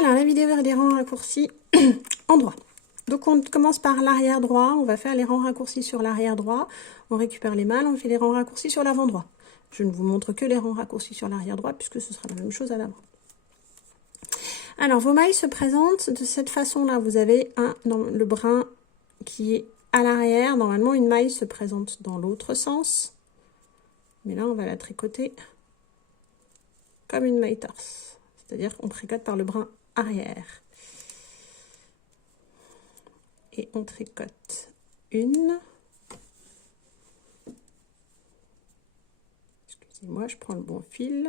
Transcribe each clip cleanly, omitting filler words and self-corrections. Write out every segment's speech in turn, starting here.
Alors, la vidéo des rangs raccourcis en droit. Donc, on commence par l'arrière droit. On va faire les rangs raccourcis sur l'arrière droit. On récupère les mâles. On fait les rangs raccourcis sur l'avant droit. Je ne vous montre que les rangs raccourcis sur l'arrière droit puisque ce sera la même chose à l'avant. Alors, vos mailles se présentent de cette façon-là. Vous avez le brin qui est à l'arrière. Normalement, une maille se présente dans l'autre sens. Mais là, on va la tricoter comme une maille torse. C'est-à-dire qu'on tricote par le brin arrière. Et on tricote une. Excusez-moi, je prends le bon fil.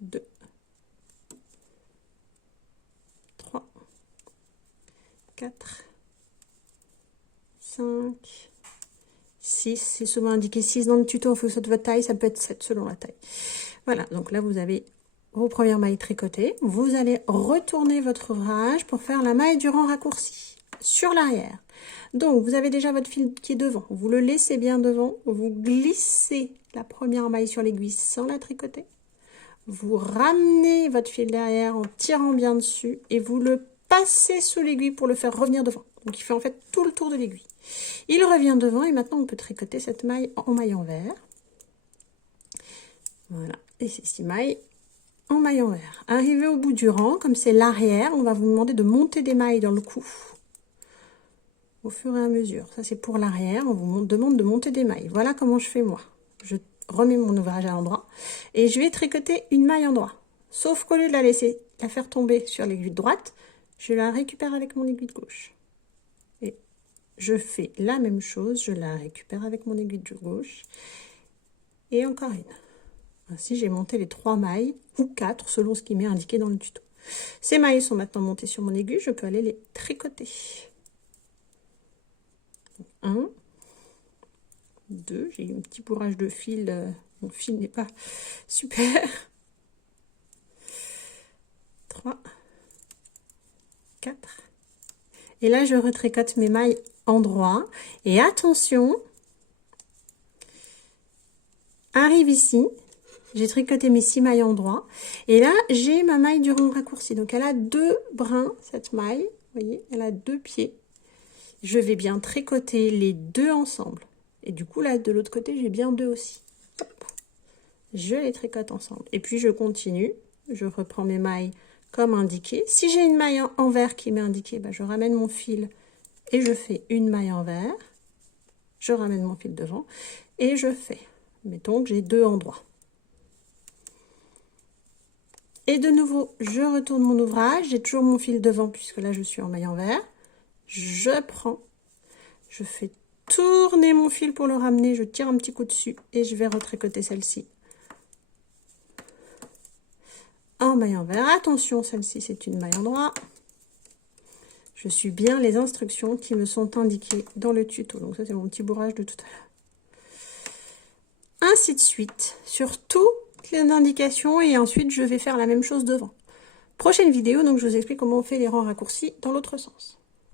Deux. 3. 4. 5. 6. C'est souvent indiqué 6 dans le tuto en fonction de votre taille. Ça peut être 7 selon la taille. Voilà, donc là, vous avez vos premières mailles tricotées. Vous allez retourner votre ouvrage pour faire la maille du rang raccourci sur l'arrière. Donc, vous avez déjà votre fil qui est devant. Vous le laissez bien devant. Vous glissez la première maille sur l'aiguille sans la tricoter. Vous ramenez votre fil derrière en tirant bien dessus et vous le passez sous l'aiguille pour le faire revenir devant. Donc, il fait en fait tout le tour de l'aiguille. Il revient devant et maintenant, on peut tricoter cette maille en maille envers. Voilà, et ces 6 mailles en maille envers. Arrivé au bout du rang, comme c'est l'arrière, on va vous demander de monter des mailles dans le cou. Au fur et à mesure. Ça, c'est pour l'arrière. On vous demande de monter des mailles. Voilà comment je fais moi. Je remets mon ouvrage à l'endroit et je vais tricoter une maille en droit. Sauf qu'au lieu de la faire tomber sur l'aiguille de droite, je la récupère avec mon aiguille de gauche. Et je fais la même chose. Je la récupère avec mon aiguille de gauche. Et encore une. Ainsi, j'ai monté les 3 mailles, ou 4, selon ce qui m'est indiqué dans le tuto. Ces mailles sont maintenant montées sur mon aiguille, je peux aller les tricoter. 1, 2, j'ai eu un petit bourrage de fil, mon fil n'est pas super. 3, 4. Et là, je retricote mes mailles en droit. Et attention, arrive ici. J'ai tricoté mes 6 mailles en droit. Et là, j'ai ma maille du rang raccourci. Donc, elle a 2 brins, cette maille. Vous voyez, elle a 2 pieds. Je vais bien tricoter les 2 ensemble. Et du coup, là, de l'autre côté, j'ai bien 2 aussi. Hop. Je les tricote ensemble. Et puis, je continue. Je reprends mes mailles comme indiqué. Si j'ai une maille envers qui m'est indiquée, je ramène mon fil et je fais une maille envers. Je ramène mon fil devant et je fais. Mettons que j'ai 2 endroits. Et de nouveau, je retourne mon ouvrage. J'ai toujours mon fil devant puisque là, je suis en maille envers. Je prends, je fais tourner mon fil pour le ramener. Je tire un petit coup dessus et je vais retricoter celle-ci en maille envers. Attention, celle-ci, c'est une maille en droit. Je suis bien les instructions qui me sont indiquées dans le tuto. Donc ça, c'est mon petit bourrage de tout à l'heure. Ainsi de suite, sur toutes les indications. Et ensuite, je vais faire la même chose devant. Prochaine vidéo, donc je vous explique comment on fait les rangs raccourcis dans l'autre sens.